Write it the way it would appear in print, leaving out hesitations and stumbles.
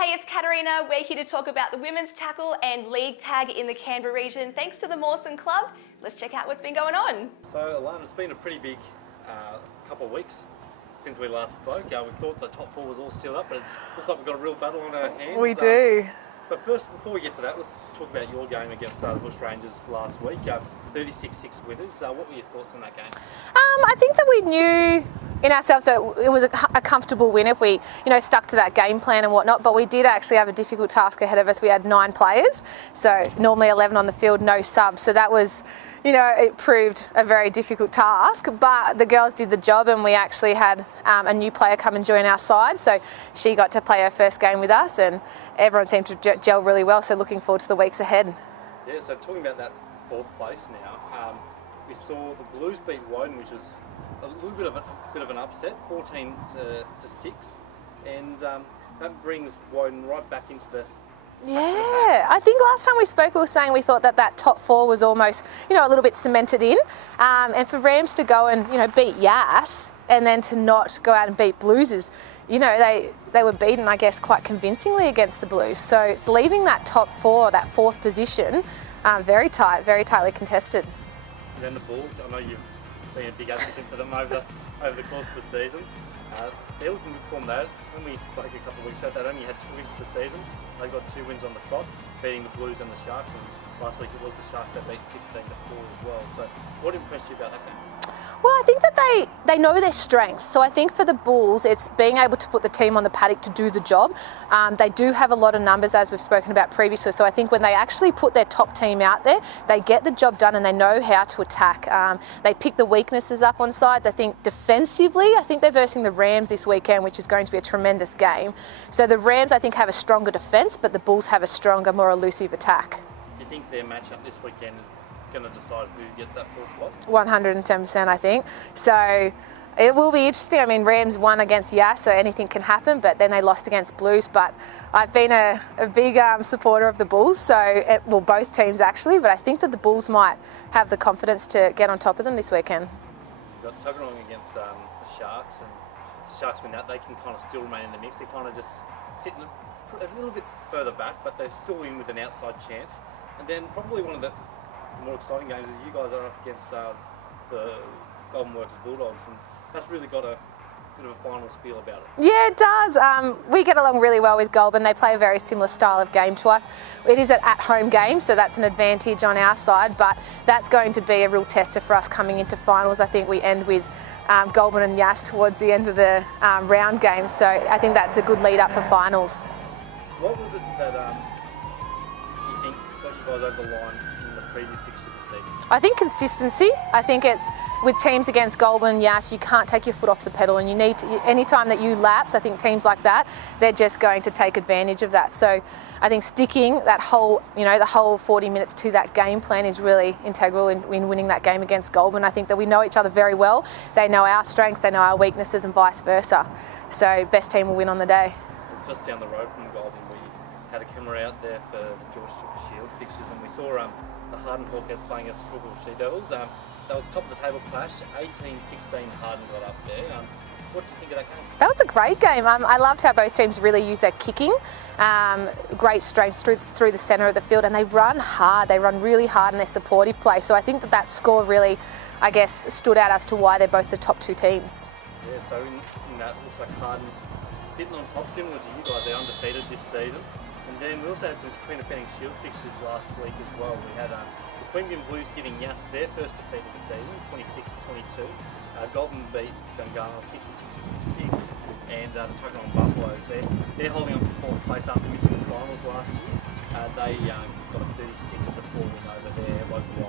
Hey, it's Katarina. We're here to talk about the women's tackle and league tag in the Canberra region. Thanks to the Mawson Club. Let's check out what's been going on. So, Alana, it's been a pretty big couple of weeks since we last spoke. We thought the top four was all still up, but it looks like we've got a real battle on our hands. We do. But first, before we get to that, let's just talk about your game against the Bush Rangers last week. 36-6 winners. What were your thoughts on that game? I think that we knew in ourselves that it was a comfortable win if we, stuck to that game plan and whatnot. But we did actually have a difficult task ahead of us. We had 9 players, so normally 11 on the field, no subs. So that was, it proved a very difficult task. But the girls did the job, and we actually had a new player come and join our side. So she got to play her first game with us, and everyone seemed to gel really well. So looking forward to the weeks ahead. Yeah. So talking about that 4th place now, we saw the Blues beat Woden, which was a little bit of an upset, 14 to 6, and that brings Woden right back into the. Yeah, I think last time we spoke we were saying we thought that top 4 was almost, a little bit cemented in, and for Rams to go and, beat Yass and then to not go out and beat Blues is, they were beaten, I guess, quite convincingly against the Blues. So it's leaving that top 4, that 4th position, very tightly contested. And then the Bulls, I know you've been a big advocate for them over the course of the season. They're looking good form though. When we spoke a couple of weeks ago, they'd only had 2 wins for the season. They got 2 wins on the trot, beating the Blues and the Sharks. And last week it was the Sharks that beat 16 to 4 as well. So what impressed you about that game? Well, I think that they know their strengths. So I think for the Bulls, it's being able to put the team on the paddock to do the job. They do have a lot of numbers, as we've spoken about previously. So I think when they actually put their top team out there, they get the job done and they know how to attack. They pick the weaknesses up on sides. I think defensively, they're versing the Rams this weekend, which is going to be a tremendous game. So the Rams, I think, have a stronger defence, but the Bulls have a stronger, more elusive attack. Do you think their matchup this weekend is going to decide who gets that 4th spot? 110%, I think. So it will be interesting. I mean, Rams won against Yass, so anything can happen, but then they lost against Blues. But I've been a big supporter of the Bulls, so both teams actually, but I think that the Bulls might have the confidence to get on top of them this weekend. You've got Tuggeranong against the Sharks, and if the Sharks win that, they can kind of still remain in the mix. They kind of just sit a little bit further back, but they still win with an outside chance. And then probably one of the more exciting games is you guys are up against the Golden Works Bulldogs, and that's really got a bit of a finals feel about it. Yeah, it does. We get along really well with Goulburn. They play a very similar style of game to us. It is an at-home game, so that's an advantage on our side, but that's going to be a real tester for us coming into finals. I think we end with Goulburn and Yass towards the end of the round game, so I think that's a good lead up for finals. What was it that you think got you guys over the line in the previous fixture this season? I think consistency. I think it's with teams against Goulburn and Yass, you can't take your foot off the pedal, and you need to, any time that you lapse, I think teams like that, they're just going to take advantage of that. So I think sticking that whole, the whole 40 minutes to that game plan is really integral in winning that game against Goulburn. I think that we know each other very well. They know our strengths, they know our weaknesses, and vice versa. So best team will win on the day. Just down the road from Goulburn, we had a camera out there for the George Tucker Shield fixtures, and we saw the Harden Hawkheads playing against the Crookham She Devils. That was top of the table clash. 18-16 Harden got up there. What did you think of that game? That was a great game. I loved how both teams really use their kicking, great strength through the centre of the field, and they run hard. They run really hard in their supportive play. So I think that score really, I guess, stood out as to why they're both the top 2 teams. Yeah, so in that, it looks like Harden sitting on top, similar to you guys. They're undefeated this season. And then we also had some Queen of Penning Shield fixtures last week as well. We had the Queanbeyan Blues giving Yass their first defeat of the season, 26-22. Goulburn beat Gungahlin 66-6, and the Tuggeranong Buffaloes. They're holding on for 4th place after missing the finals last year. They got a 36-4 win over their local